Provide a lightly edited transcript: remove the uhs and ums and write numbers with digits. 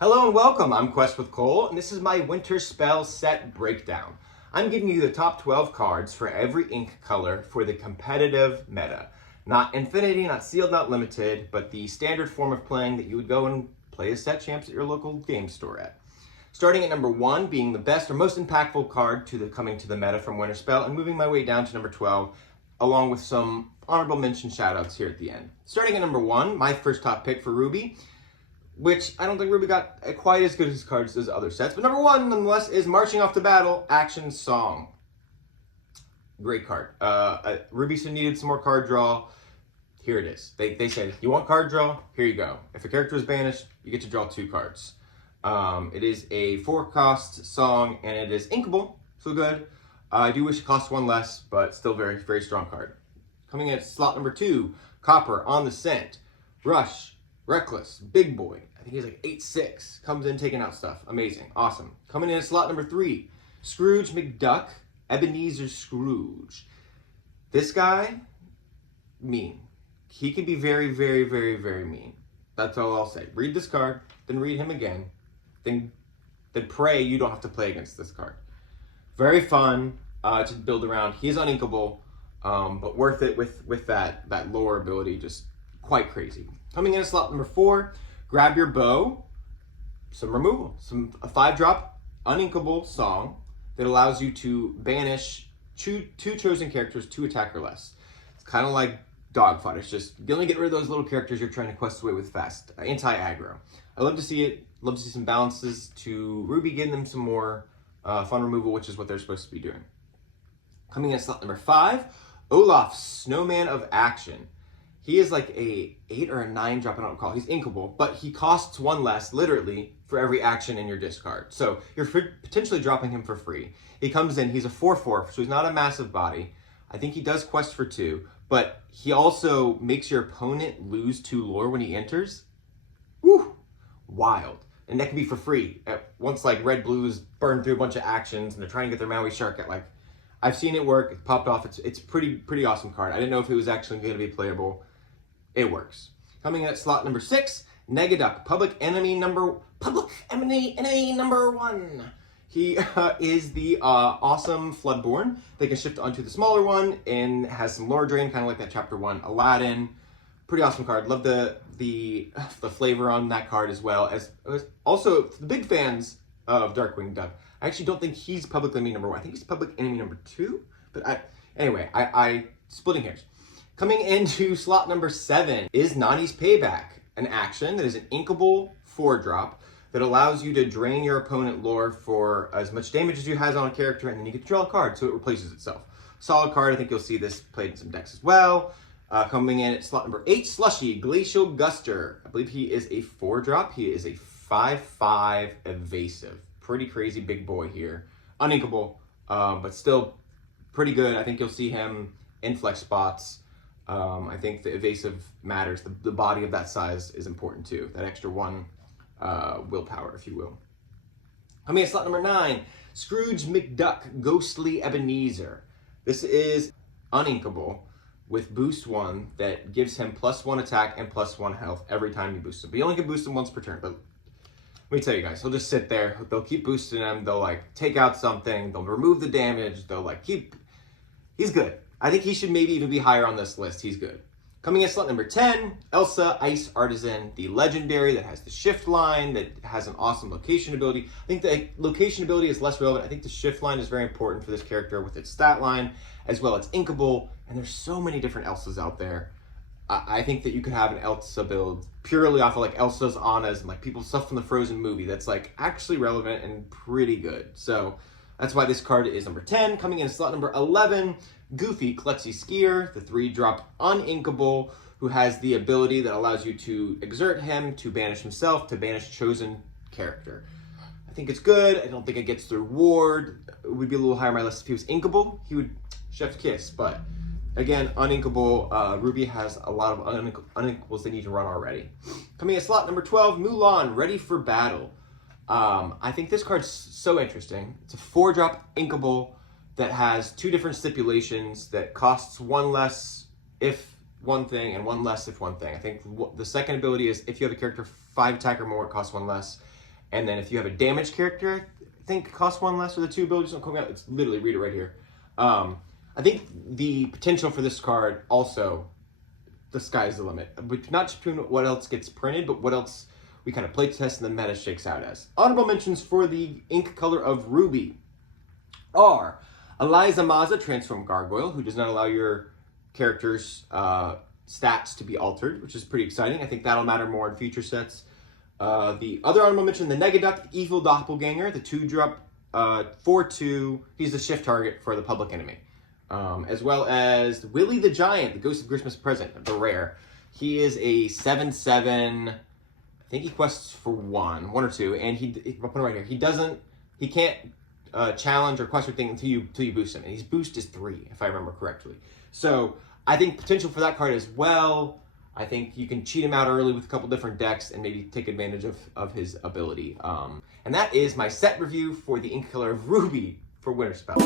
Hello and welcome, I'm QuestwithKoles, and this is my Winterspell set breakdown. I'm giving you the top 12 cards for every ink color for the competitive meta. Not infinity, not sealed, not limited, but the standard form of playing that you would go and play as set champs at your local game store at. Starting at number 1, being the best or most impactful card coming to the meta from Winterspell, and moving my way down to number 12, along with some honorable mention shoutouts here at the end. Starting at number 1, my first top pick for Ruby, which I don't think Ruby got quite as good as cards as other sets. But number 1, nonetheless, is Marching Off to Battle, Action Song. Great card. Ruby needed some more card draw. Here it is. They said, you want card draw? Here you go. If a character is banished, you get to draw 2 cards. It is a 4-cost song, and it is inkable, so good. I do wish it cost 1 less, but still very, very strong card. Coming in at slot number 2, Copper, On the Scent, Rush, Reckless, Big Boy. I think he's like 8'6". Comes in taking out stuff. Amazing. Awesome. Coming in at slot number 3, Scrooge McDuck, Ebenezer Scrooge. This guy, mean. He can be very, very, very, very mean. That's all I'll say. Read this card, then read him again, then pray you don't have to play against this card. Very fun to build around. He's uninkable, but worth it with that lore ability. Just quite crazy. Coming in at slot number 4, Grab Your Bow, some removal, a 5-drop uninkable song that allows you to banish two chosen characters, 2 attack or less. It's kind of like Dogfight. It's just you only get rid of those little characters you're trying to quest away with fast. Anti-aggro. I love to see it. Love to see some balances to Ruby, getting them some more fun removal, which is what they're supposed to be doing. Coming in at slot number 5, Olaf, Snowman of Action. He is like a 8 or a 9 drop, I don't recall. He's inkable, but he costs 1 less, literally, for every action in your discard. So you're potentially dropping him for free. He comes in, he's a 4/4, so he's not a massive body. I think he does quest for 2, but he also makes your opponent lose 2 lore when he enters. Woo! Wild. And that can be for free. Once like Red Blues burn through a bunch of actions and they're trying to get their Maui Shark at like, I've seen it work, it popped off. It's pretty awesome card. I didn't know if it was actually going to be playable. It works. Coming in at slot number 6, Negaduck, Public Enemy number 1. He is the awesome Floodborn. They can shift onto the smaller one and has some lore drain, kind of like that Chapter 1 Aladdin. Pretty awesome card. Love the flavor on that card as well. As also the big fans of Darkwing Duck. I actually don't think he's Public Enemy number 1. I think he's Public Enemy number 2. But anyway, splitting hairs. Coming into slot number 7 is Nani's Payback, an action that is an inkable 4-drop that allows you to drain your opponent lore for as much damage as you has on a character, and then you get to draw a card, so it replaces itself. Solid card. I think you'll see this played in some decks as well. Coming in at slot number 8, Slushy, Glacial Guster. I believe he is a 4-drop. He is a 5/5 evasive. Pretty crazy big boy here. Uninkable, but still pretty good. I think you'll see him in flex spots. I think the evasive matters. The body of that size is important too. That extra 1 willpower, if you will. Coming in at slot number 9, Scrooge McDuck, Ghostly Ebenezer. This is uninkable with boost 1 that gives him +1 attack and +1 health every time you boost him. But you only can boost him once per turn. But let me tell you guys, he'll just sit there. They'll keep boosting him. They'll like take out something. They'll remove the damage. They'll like he's good. I think he should maybe even be higher on this list. He's good. Coming in slot number 10, Elsa, Ice Artisan, the legendary that has the shift line, that has an awesome location ability. I think the location ability is less relevant. I think the shift line is very important for this character with its stat line, as well as inkable, and there's so many different Elsas out there. I think that you could have an Elsa build purely off of like Elsa's, Anna's, and like stuff from the Frozen movie that's like actually relevant and pretty good. So that's why this card is number 10. Coming in slot number 11, Goofy, Klexi Skier, the 3-drop uninkable, who has the ability that allows you to exert him, to banish himself, to banish chosen character. I think it's good. I don't think it gets the reward. It would be a little higher on my list if he was inkable. He would chef's kiss, but again, uninkable. Ruby has a lot of uninkables they need to run already. Coming in slot number 12, Mulan, Ready for Battle. I think this card's so interesting. It's a 4-drop inkable that has 2 different stipulations that costs 1 less if one thing and 1 less if one thing. I think the second ability is if you have a character 5 attack or more, it costs 1 less. And then if you have a damage character, I think it costs 1 less, or the 2 abilities don't come out. It's literally, read it right here. I think the potential for this card also, the sky's the limit. Not just between what else gets printed, but what else we kind of play test and the meta shakes out as. Honorable mentions for the ink color of Ruby are Eliza Maza, Transform Gargoyle, who does not allow your character's stats to be altered, which is pretty exciting. I think that'll matter more in future sets. The other honorable mention, the Negaduck, Evil Doppelganger, the 2-drop 4/2. He's the shift target for the public enemy. As well as Willie the Giant, the Ghost of Christmas Present, the rare. He is a 7/7. I think he quests for 1 or 2, and I'll put it right here. He can't challenge or quest or thing until you boost him, and his boost is 3, if I remember correctly. So I think potential for that card as well. I think you can cheat him out early with a couple different decks and maybe take advantage of his ability. And that is my set review for the ink color of Ruby for Winterspell.